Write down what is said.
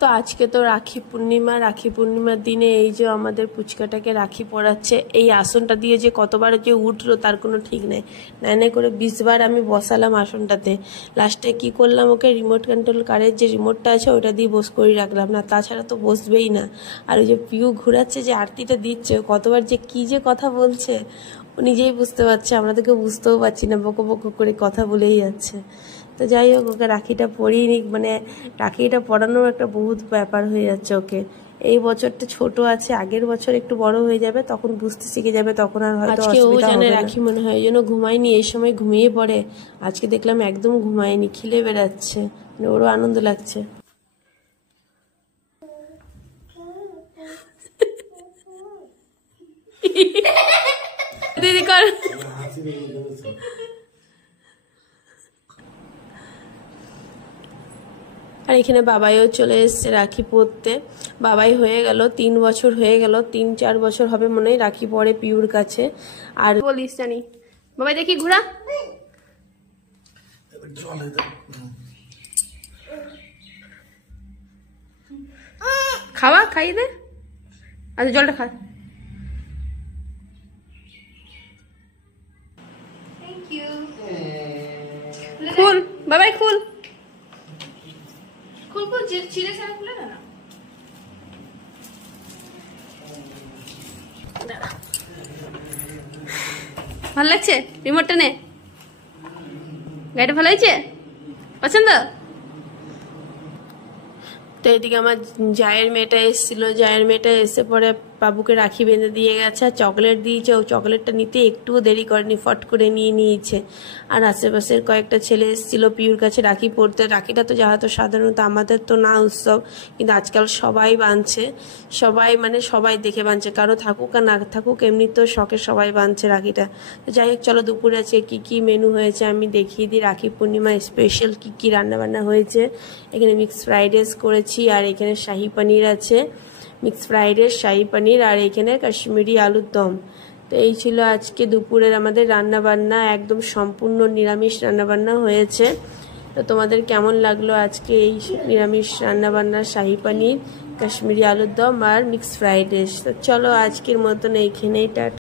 তো আজকে তো রাখি পূর্ণিমার দিনে এই যে আমাদের পুচকাটাকে রাখি পরাচ্ছে। এই আসনটা দিয়ে যে কতবার যে উঠলো তার কোনো ঠিক নেই। নাই করে 20 বার আমি বসালাম আসনটাতে। লাস্টে কি করলাম, ওকে রিমোট কন্ট্রোল কারের যে রিমোটটা আছে ওইটা দিয়ে বস করে রাখলাম, না তাছাড়া তো বসবেই না। আর ওই যে পিউ ঘুরাচ্ছে, যে আরতিটা দিচ্ছে, কতবার যে কি যে কথা বলছে ও নিজেই বুঝতে পারছে, আমাদেরকে বুঝতেও পারছি না, বকো বকো করে কথা বলেই যাচ্ছে। তো যাই হোক, ওকে রাখিটা পরিয়ে নিক, মানে রাখিটা পরানোর একটা বহুত ব্যাপার হয়ে যাচ্ছে ওকে। এই বছরটা ছোট আছে, আগের বছর একটু বড় হয়ে যাবে, তখন বুঝতে শিখে যাবে, তখন আর হয়তো অসুবিধা হবে না। রাখি মনে হয় এই জন্য ঘুমায়নি, এই সময় ঘুমিয়ে পড়ে। আজকে দেখলাম একদম ঘুমায়নি, খিলে বেড়াচ্ছে, মানে ওরও আনন্দ লাগছে। দিদি কর। আর এখানে বাবাইও চলে এসছে রাখি পরতে। বাবাই হয়ে গেল 3 বছর হয়ে গেল, 3-4 বছর হবে মনে হয় রাখি পরে পিউর কাছে। আর বলিস জানি বাবাই, দেখি ঘোরা খাওয়া খাইয়ে দে। আচ্ছা জলটা খা। খুল বাবাই, খুল খুল খুল, ছিঁড়ে ছাড়া খুলে না। ভালো লাগছে রিমোটটা নে। গাড়িটা ভালো হয়েছে, পছন্দ? তো এদিকে আমার জায়ের মেয়েটা এসেছিল, জায়ের মেয়েটা এসে পরে বাবুকে রাখি বেঁধে দিয়ে গেছে, আর চকলেট দিয়েছে। ও চকলেটটা নিতে একটুও দেরি করেনি, ফট করে নিয়ে নিয়েছে। আর আশেপাশের কয়েকটা ছেলে এসেছিলো পিউর কাছে রাখি পরতে। রাখিটা তো যাহতো সাধারণত আমাদের তো না উৎসব, কিন্তু আজকাল সবাই বাঁধছে, সবাই মানে সবাই দেখে বাঁধছে, কারো থাকুক আর না থাকুক, এমনি তো শখে সবাই বাঁধছে রাখিটা। তো যাই হোক, চলো দুপুরে আজকে কী কী মেনু হয়েছে আমি দেখিয়ে দিই। রাখি পূর্ণিমা স্পেশাল কী কী রান্নাবান্না হয়েছে। এখানে মিক্সড ফ্রাইড রাইস করেছি, আর এখানে শাহি পনির আছে, মিক্সড ফ্রাইড রাইস, শাহি পনির, আর এখানে কাশ্মীরি আলুর দম। তো এই ছিল আজকে দুপুরের আমাদের রান্নাবান্না, একদম সম্পূর্ণ নিরামিষ রান্নাবান্না হয়েছে। তো তোমাদের কেমন লাগলো আজকে এই নিরামিষ রান্নাবান্না, শাহি পনির, কাশ্মীরি আলুর দম আর মিক্সড ফ্রাইড রাইস? তো চলো আজকের মতন এইখানেই টাটা।